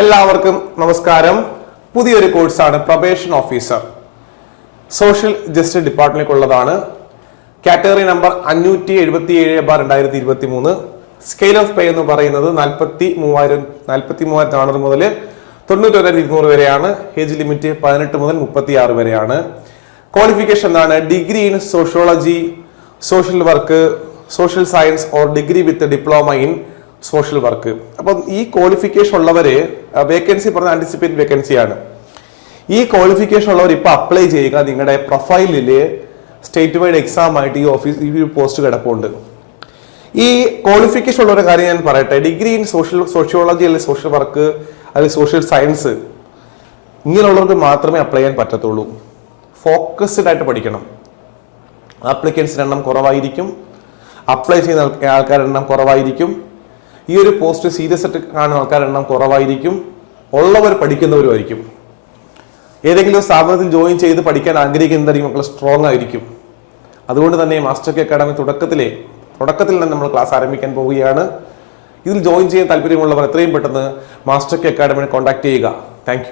എല്ലാവർക്കും നമസ്കാരം. പുതിയൊരു കോഴ്സാണ് പ്രൊബേഷൻ ഓഫീസർ. സോഷ്യൽ ജസ്റ്റിസ് ഡിപ്പാർട്ട്മെന്റിലേക്കുള്ളതാണ്. കാറ്റഗറി നമ്പർ അഞ്ഞൂറ്റി എഴുപത്തി ഏഴ് ബാർ രണ്ടായിരത്തി ഇരുപത്തി മൂന്ന് സ്കെയിൽ ഓഫ് പേ എന്ന് പറയുന്നത് നാൽപ്പത്തി മൂവായിരം നാൽപ്പത്തി മൂവായിരത്തി നാനൂറ് മുതൽ തൊണ്ണൂറ്റൊരായിരത്തി ഇരുന്നൂറ് വരെയാണ്. ഏജ് ലിമിറ്റ് പതിനെട്ട് മുതൽ മുപ്പത്തി ആറ് വരെയാണ്. ക്വാളിഫിക്കേഷൻ എന്താണ്? Degree in sociology social work social science or degree with diploma in social work. അപ്പം ഈ ക്വാളിഫിക്കേഷൻ ഉള്ളവരെ വേക്കൻസി പറഞ്ഞ ആന്റിസിപ്പേറ്റ് വേക്കൻസിയാണ് ഈ ക്വാളിഫിക്കേഷൻ ഉള്ളവർ ഇപ്പൊ അപ്ലൈ ചെയ്യുക നിങ്ങളുടെ പ്രൊഫൈലിൽ സ്റ്റേറ്റ് വൈഡ് എക്സാം ആയിട്ട് ഈ ഓഫീസ് ഈ ഒരു പോസ്റ്റ് കിടപ്പുണ്ട്. ഈ ക്വാളിഫിക്കേഷൻ ഉള്ള കാര്യം ഞാൻ പറയട്ടെ. ഡിഗ്രി ഇൻ സോഷ്യൽ സോഷ്യോളജി അല്ലെങ്കിൽ സോഷ്യൽ വർക്ക് അല്ലെങ്കിൽ സോഷ്യൽ സയൻസ് ഇങ്ങനെയുള്ളവർക്ക് മാത്രമേ അപ്ലൈ ചെയ്യാൻ പറ്റത്തുള്ളൂ. ഫോക്കസ്ഡ് ആയിട്ട് പഠിക്കണം. ആപ്ലിക്കൻസിന്റെ എണ്ണം കുറവായിരിക്കും. അപ്ലൈ ചെയ്യുന്ന ആൾ- ആൾക്കാരുടെ എണ്ണം കുറവായിരിക്കും. ഈ ഒരു പോസ്റ്റ് സീരിയസ് ആയിട്ട് കാണുന്ന ആൾക്കാരുടെ എണ്ണം കുറവായിരിക്കും. ഉള്ളവർ പഠിക്കുന്നവരുമായിരിക്കും ഏതെങ്കിലും ഒരു സ്ഥാപനത്തിൽ ജോയിൻ ചെയ്ത് പഠിക്കാൻ ആഗ്രഹിക്കുന്നതായിരിക്കും മക്കൾ സ്ട്രോങ് ആയിരിക്കും. അതുകൊണ്ട് തന്നെ മാസ്റ്റർ കെ അക്കാഡമി തുടക്കത്തിലെ തുടക്കത്തിൽ തന്നെ നമ്മൾ ക്ലാസ് ആരംഭിക്കാൻ പോവുകയാണ്. ഇതിൽ ജോയിൻ ചെയ്യാൻ താല്പര്യമുള്ളവർ എത്രയും പെട്ടെന്ന് മാസ്റ്റർ കെ അക്കാഡമിനെ കോൺടാക്ട് ചെയ്യുക. താങ്ക്